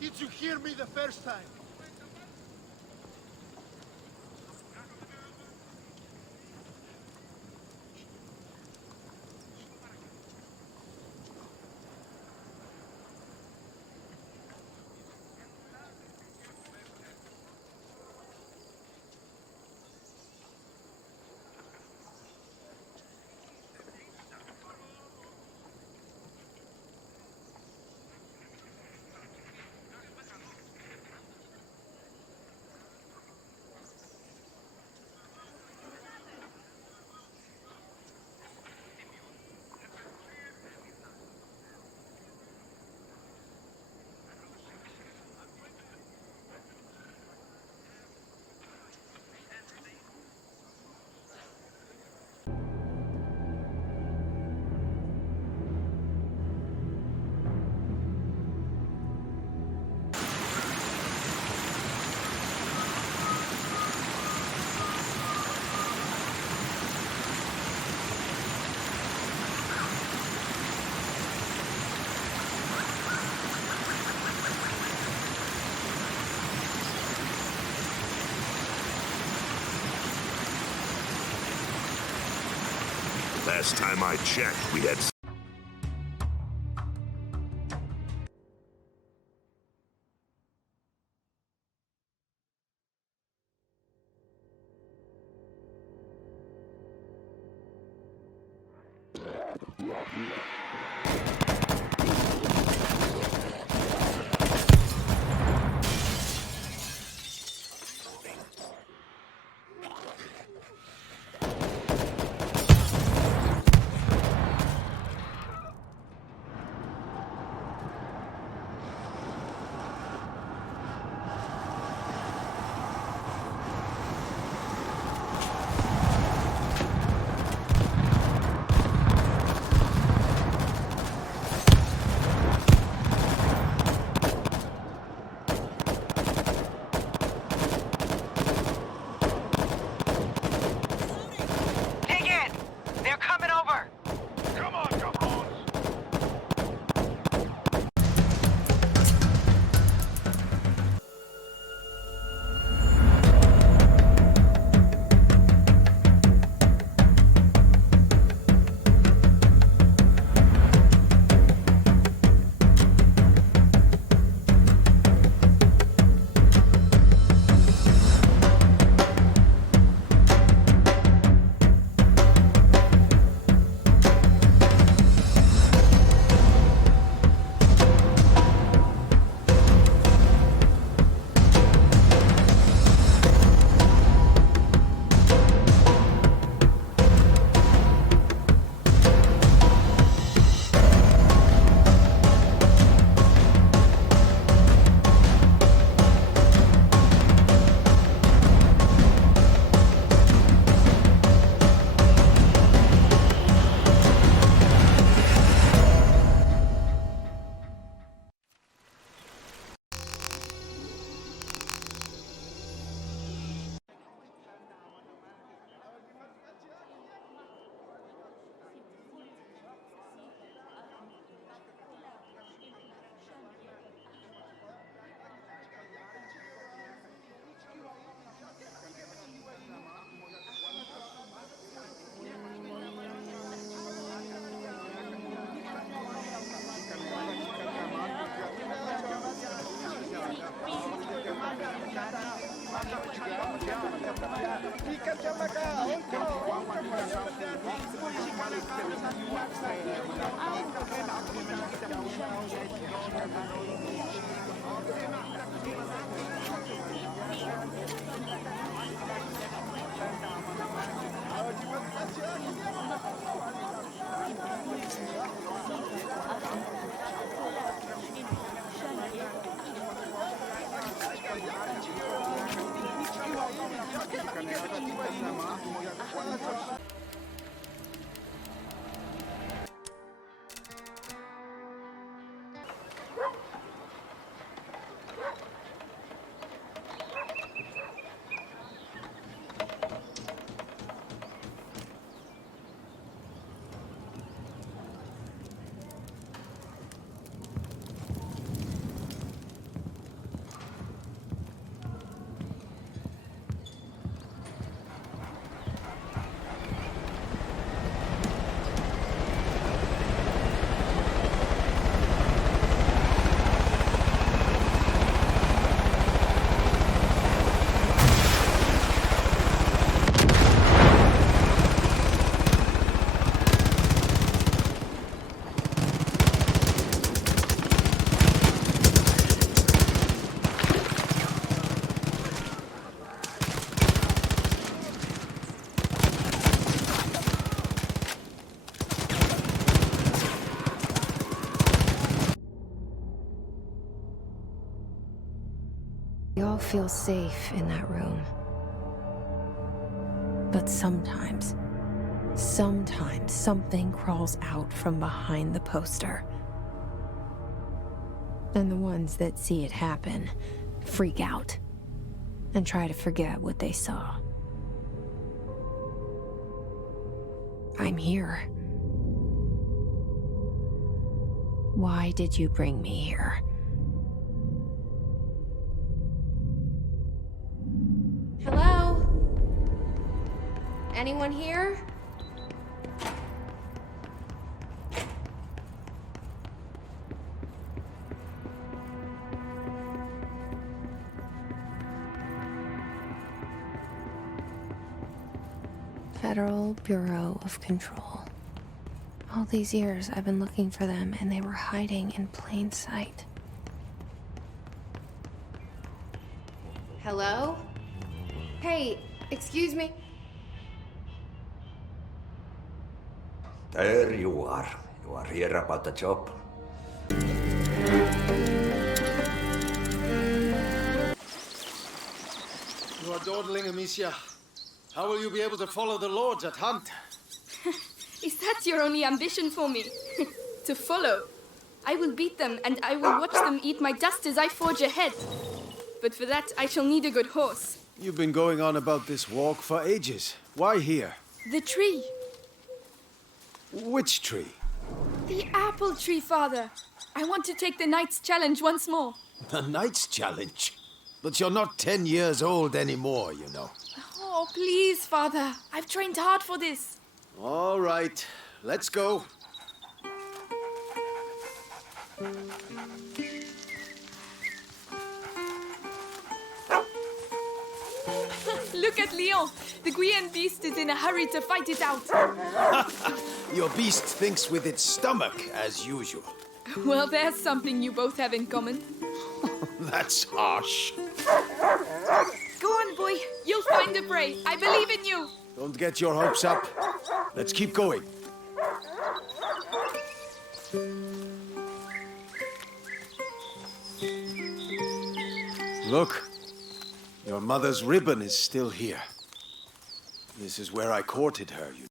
Did you hear me the first time? Last time I checked, we had... feel safe in that room. But sometimes something crawls out from behind the poster. And the ones that see it happen freak out and try to forget what they saw. I'm here. Why did you bring me here? Hello? Anyone here? Federal Bureau of Control. All these years I've been looking for them and they were hiding in plain sight. Hello? Hey, excuse me. There you are. You are here about the job. You are dawdling, Amicia. How will you be able to follow the lords at hunt? Is that your only ambition for me? To follow? I will beat them, and I will watch them eat my dust as I forge ahead. But for that, I shall need a good horse. You've been going on about this walk for ages. Why here? The tree. Which tree? The apple tree, Father. I want to take the Knight's Challenge once more. The Knight's Challenge? But you're not 10 years old anymore, you know. Oh, please, Father. I've trained hard for this. All right, let's go. Look at Leon. The Guyenne beast is in a hurry to fight it out. Your beast thinks with its stomach, as usual. Well, there's something you both have in common. That's harsh. Go on, boy. You'll find a prey. I believe in you. Don't get your hopes up. Let's keep going. Look, your mother's ribbon is still here. This is where I courted her, you